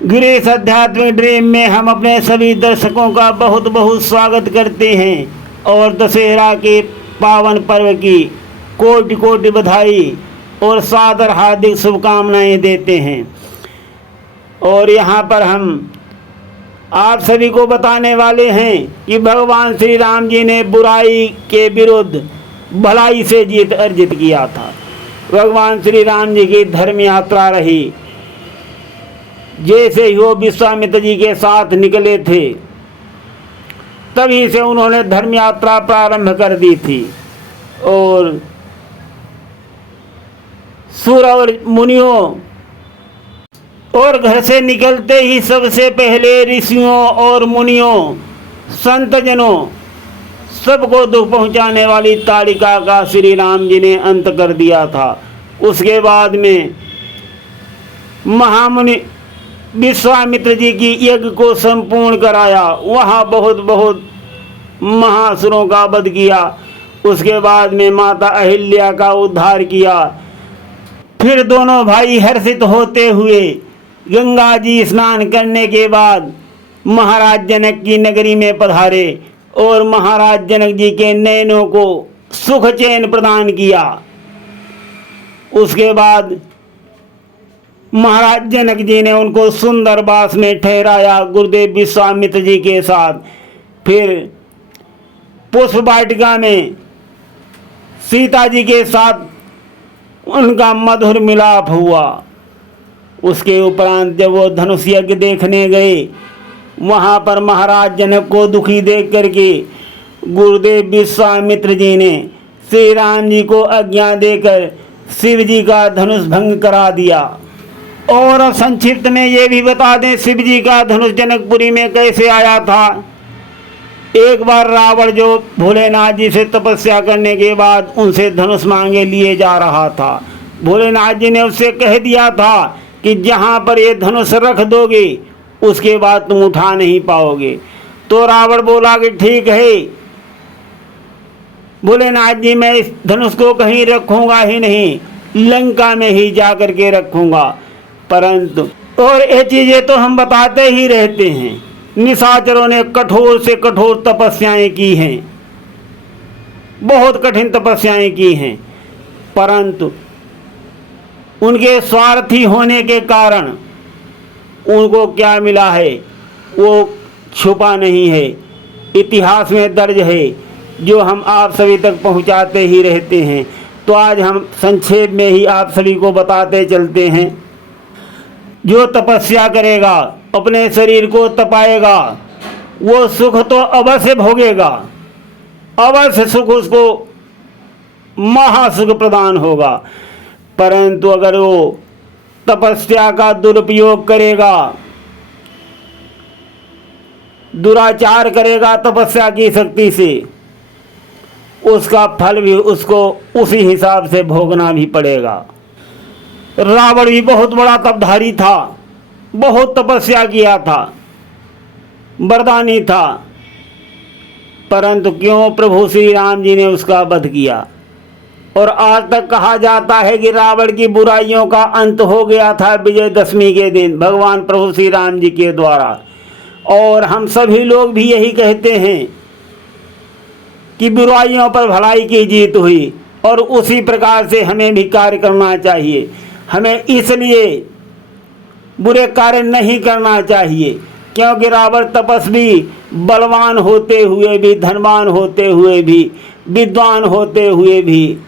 गिरीश आध्यात्मिक ड्रीम में हम अपने सभी दर्शकों का बहुत बहुत स्वागत करते हैं और दशहरा के पावन पर्व की कोटि कोटि बधाई और सादर हार्दिक शुभकामनाएं देते हैं। और यहाँ पर हम आप सभी को बताने वाले हैं कि भगवान श्री राम जी ने बुराई के विरुद्ध भलाई से जीत अर्जित किया था। भगवान श्री राम जी की धर्म यात्रा रही। जैसे ही वो विश्वामित्र जी के साथ निकले थे तभी से उन्होंने धर्म यात्रा प्रारंभ कर दी थी और सुर और मुनियों और घर से निकलते ही सबसे पहले ऋषियों और मुनियों संतजनों सबको दुख पहुंचाने वाली ताड़िका का श्री राम जी ने अंत कर दिया था। उसके बाद में महामुनि विश्वामित्र जी की यज्ञ को संपूर्ण कराया, वहाँ बहुत महासुरों का वध किया। उसके बाद में माता अहिल्या का उद्धार किया। फिर दोनों भाई हर्षित होते हुए गंगा जी स्नान करने के बाद महाराज जनक की नगरी में पधारे और महाराज जनक जी के नयनों को सुख चैन प्रदान किया। उसके बाद महाराज जनक जी ने उनको सुंदर वास में ठहराया गुरुदेव विश्वामित्र जी के साथ। फिर पुष्प वाटिका में सीता जी के साथ उनका मधुर मिलाप हुआ। उसके उपरांत जब वो धनुष यज्ञ देखने गए, वहाँ पर महाराज जनक को दुखी देख करके गुरुदेव विश्वामित्र जी ने श्री राम जी को आज्ञा देकर शिव जी का धनुष भंग करा दिया। और संक्षिप्त में ये भी बता दें शिव जी का धनुष जनकपुरी में कैसे आया था। एक बार रावण जो भोलेनाथ जी से तपस्या करने के बाद उनसे धनुष मांगे लिए जा रहा था, भोलेनाथ जी ने उससे कह दिया था कि जहाँ पर ये धनुष रख दोगे उसके बाद तुम उठा नहीं पाओगे। तो रावण बोला कि ठीक है भोलेनाथ जी, मैं इस धनुष को कहीं रखूँगा ही नहीं, लंका में ही जा कर के रखूँगा। परंतु और ये चीज़ें तो हम बताते ही रहते हैं, निशाचरों ने कठोर से कठोर तपस्याएं की हैं, बहुत कठिन तपस्याएं की हैं, परंतु उनके स्वार्थी होने के कारण उनको क्या मिला है वो छुपा नहीं है, इतिहास में दर्ज है, जो हम आप सभी तक पहुंचाते ही रहते हैं। तो आज हम संक्षेप में ही आप सभी को बताते चलते हैं। जो तपस्या करेगा, अपने शरीर को तपाएगा, वो सुख तो अवश्य भोगेगा, अवश्य सुख उसको महासुख प्रदान होगा। परंतु अगर वो तपस्या का दुरुपयोग करेगा, दुराचार करेगा तपस्या की शक्ति से, उसका फल भी उसको उसी हिसाब से भोगना भी पड़ेगा। रावण भी बहुत बड़ा तपधारी था, बहुत तपस्या किया था, वरदानी था, परंतु क्यों प्रभु श्री राम जी ने उसका वध किया। और आज तक कहा जाता है कि रावण की बुराइयों का अंत हो गया था विजयदशमी के दिन भगवान प्रभु श्री राम जी के द्वारा। और हम सभी लोग भी यही कहते हैं कि बुराइयों पर भलाई की जीत हुई, और उसी प्रकार से हमें भी कार्य करना चाहिए। हमें इसलिए बुरे कार्य नहीं करना चाहिए क्योंकि रावण तपस्वी, बलवान होते हुए भी, धनवान होते हुए भी, विद्वान होते हुए भी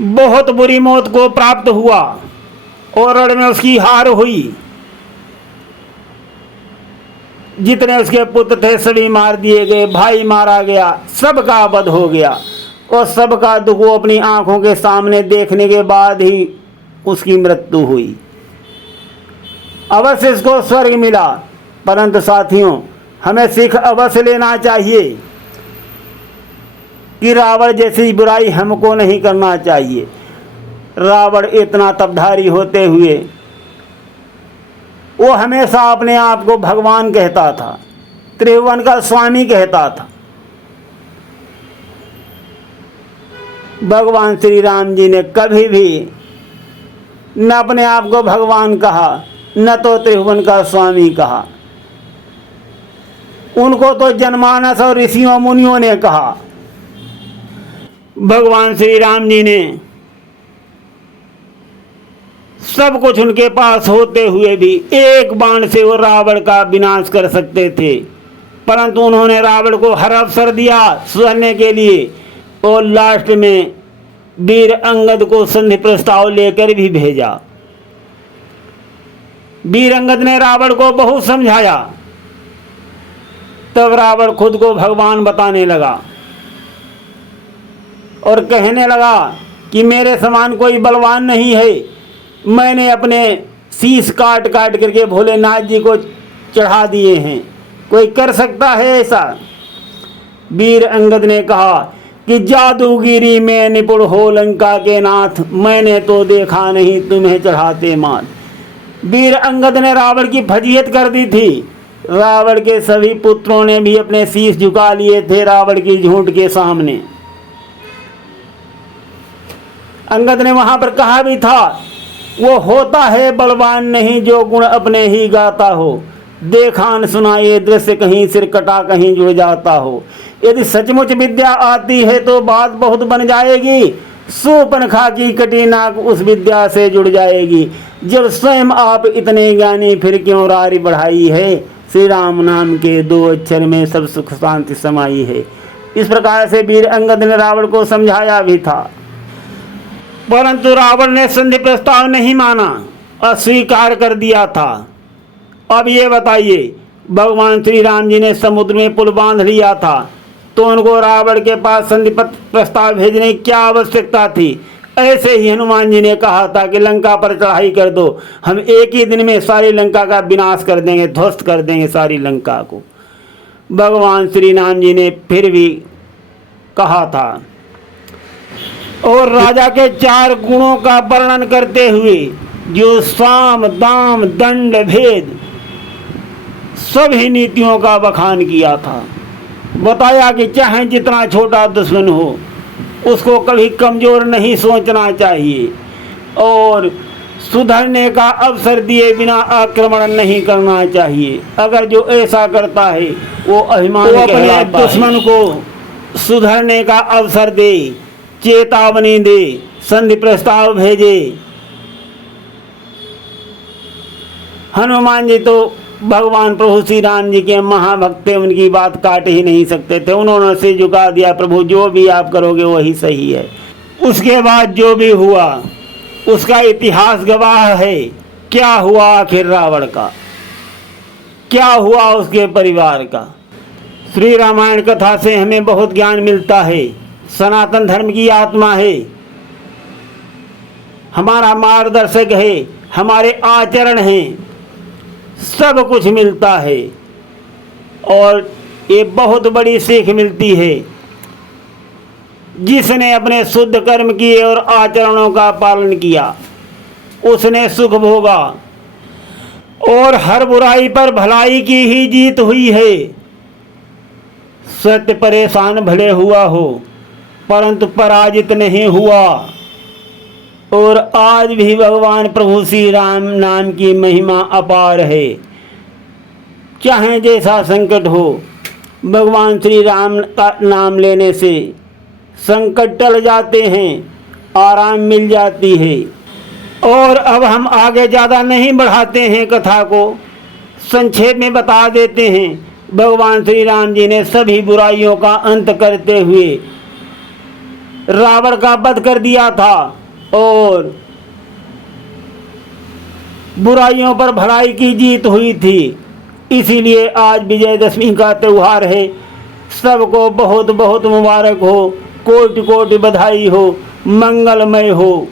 बहुत बुरी मौत को प्राप्त हुआ और रण में उसकी हार हुई। जितने उसके पुत्र थे सभी मार दिए गए, भाई मारा गया, सबका वध हो गया। और सबका दुख वो अपनी आंखों के सामने देखने के बाद ही उसकी मृत्यु हुई। अवश्य इसको स्वर्ग मिला, परंतु साथियों हमें सीख अवश्य लेना चाहिए कि रावण जैसी बुराई हमको नहीं करना चाहिए। रावण इतना तपधारी होते हुए वो हमेशा अपने आप को भगवान कहता था, त्रिभुवन का स्वामी कहता था। भगवान श्री राम जी ने कभी भी न अपने आप को भगवान कहा, न तो त्रिभुवन का स्वामी कहा। उनको तो जनमानस और ऋषियों मुनियों ने कहा। भगवान श्री राम जी ने सब कुछ उनके पास होते हुए भी एक बाण से वो रावण का विनाश कर सकते थे, परंतु उन्होंने रावण को हर अवसर दिया सुधरने के लिए, और लास्ट में वीर अंगद को संधि प्रस्ताव लेकर भी भेजा। वीर अंगद ने रावण को बहुत समझाया, तब रावण खुद को भगवान बताने लगा और कहने लगा कि मेरे समान कोई बलवान नहीं है, मैंने अपने शीश काट काट करके भोलेनाथ जी को चढ़ा दिए हैं, कोई कर सकता है ऐसा? वीर अंगद ने कहा कि जादूगिरी में निपुण हो लंका के नाथ, मैंने तो देखा नहीं तुम्हें चढ़ाते मात। वीर अंगद ने रावण की फजीहत कर दी थी। रावण के सभी पुत्रों ने भी अपने शीश झुका लिए थे रावण की झूठ के सामने। अंगद ने वहां पर कहा भी था, वो होता है बलवान नहीं जो गुण अपने ही गाता हो, देखा न सुना ये दृश्य कहीं सिर कटा कहीं जुड़ जाता हो। यदि सचमुच विद्या आती है तो बात बहुत बन जाएगी, सूर्पनखा की कटी नाक उस विद्या से जुड़ जाएगी। जब स्वयं आप इतने ज्ञानी फिर क्यों रारी बढ़ाई है, श्री राम नाम के 2 अक्षर में सब सुख शांति समाई है। इस प्रकार से वीर अंगद ने रावण को समझाया भी था, परंतु रावण ने संधि प्रस्ताव नहीं माना, अस्वीकार कर दिया था। अब ये बताइए, भगवान श्री राम जी ने समुद्र में पुल बांध लिया था, तो उनको रावण के पास संधि प्रस्ताव भेजने की क्या आवश्यकता थी? ऐसे ही हनुमान जी ने कहा था कि लंका पर चढ़ाई कर दो, हम एक ही दिन में सारी लंका का विनाश कर देंगे, ध्वस्त कर देंगे सारी लंका को। भगवान श्री राम जी ने फिर भी कहा था, और राजा के 4 गुणों का वर्णन करते हुए जो साम दाम दंड भेद सभी नीतियों का बखान किया था। बताया कि चाहे जितना छोटा दुश्मन हो उसको कभी कमजोर नहीं सोचना चाहिए, और सुधरने का अवसर दिए बिना आक्रमण नहीं करना चाहिए। अगर जो ऐसा करता है वो अभिमान अपने दुश्मन को सुधरने का अवसर दे, चेतावनी दे, संधि प्रस्ताव भेजे। हनुमान जी तो भगवान प्रभु श्री राम जी के महाभक्त, उनकी बात काट ही नहीं सकते थे। उन्होंने से झुका दिया, प्रभु जो भी आप करोगे वही सही है। उसके बाद जो भी हुआ उसका इतिहास गवाह है। क्या हुआ आखिर रावण का, क्या हुआ उसके परिवार का। श्री रामायण कथा से हमें बहुत ज्ञान मिलता है। सनातन धर्म की आत्मा है, हमारा मार्गदर्शक है, हमारे आचरण हैं, सब कुछ मिलता है। और ये बहुत बड़ी सीख मिलती है, जिसने अपने शुद्ध कर्म किए और आचरणों का पालन किया उसने सुख भोगा, और हर बुराई पर भलाई की ही जीत हुई है। सत्य परेशान भले हुआ हो परंतु पराजित नहीं हुआ। और आज भी भगवान प्रभु श्री राम नाम की महिमा अपार है। चाहे जैसा संकट हो, भगवान श्री राम का नाम लेने से संकट टल जाते हैं, आराम मिल जाती है। और अब हम आगे ज़्यादा नहीं बढ़ाते हैं, कथा को संक्षेप में बता देते हैं। भगवान श्री राम जी ने सभी बुराइयों का अंत करते हुए रावण का वध कर दिया था, और बुराइयों पर भलाई की जीत हुई थी। इसीलिए आज विजयदशमी का त्यौहार है। सबको बहुत बहुत मुबारक हो, कोटि कोटि बधाई हो, मंगलमय हो,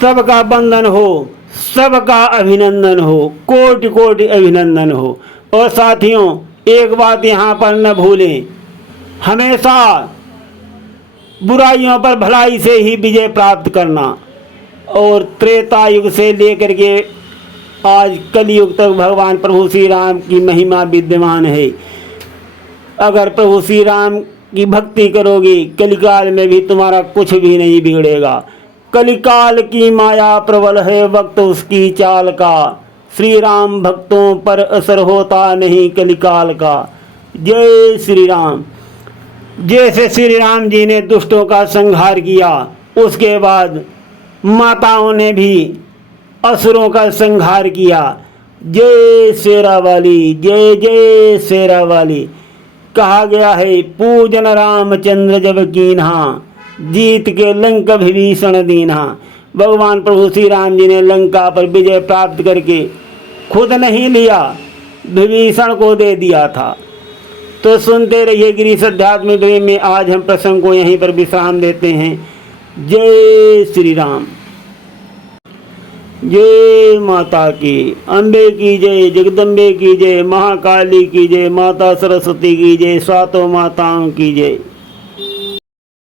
सबका बंधन हो, सबका अभिनंदन हो, कोटि कोटि अभिनंदन हो। और साथियों, एक बात यहाँ पर न भूलें, हमेशा बुराइयों पर भलाई से ही विजय प्राप्त करना। और त्रेता युग से लेकर के आज कलयुग तक भगवान प्रभु श्री राम की महिमा विद्यमान है। अगर प्रभु श्री राम की भक्ति करोगे, कलिकाल में भी तुम्हारा कुछ भी नहीं बिगड़ेगा। कलिकाल की माया प्रबल है, वक्त उसकी चाल का। श्री राम भक्तों पर असर होता नहीं कलिकाल का। जय श्री राम। जैसे श्री राम जी ने दुष्टों का संहार किया, उसके बाद माताओं ने भी असुरों का संहार किया। जय शेरा वाली, जय जय शेरा वाली। कहा गया है, पूजन रामचंद्र जब कीन्हा, जीत के लंका विभीषण दीन्हा। भगवान प्रभु श्री राम जी ने लंका पर विजय प्राप्त करके खुद नहीं लिया, विभीषण को दे दिया था। तो सुनते रहिए गिरीश अध्यात्म में। आज हम प्रसंग को यहीं पर विश्राम देते हैं। जय श्री राम। जय माता की, अम्बे की जय, जगदम्बे की जय, महाकाली की जय, माता सरस्वती की जय, सातों माताओं की जय।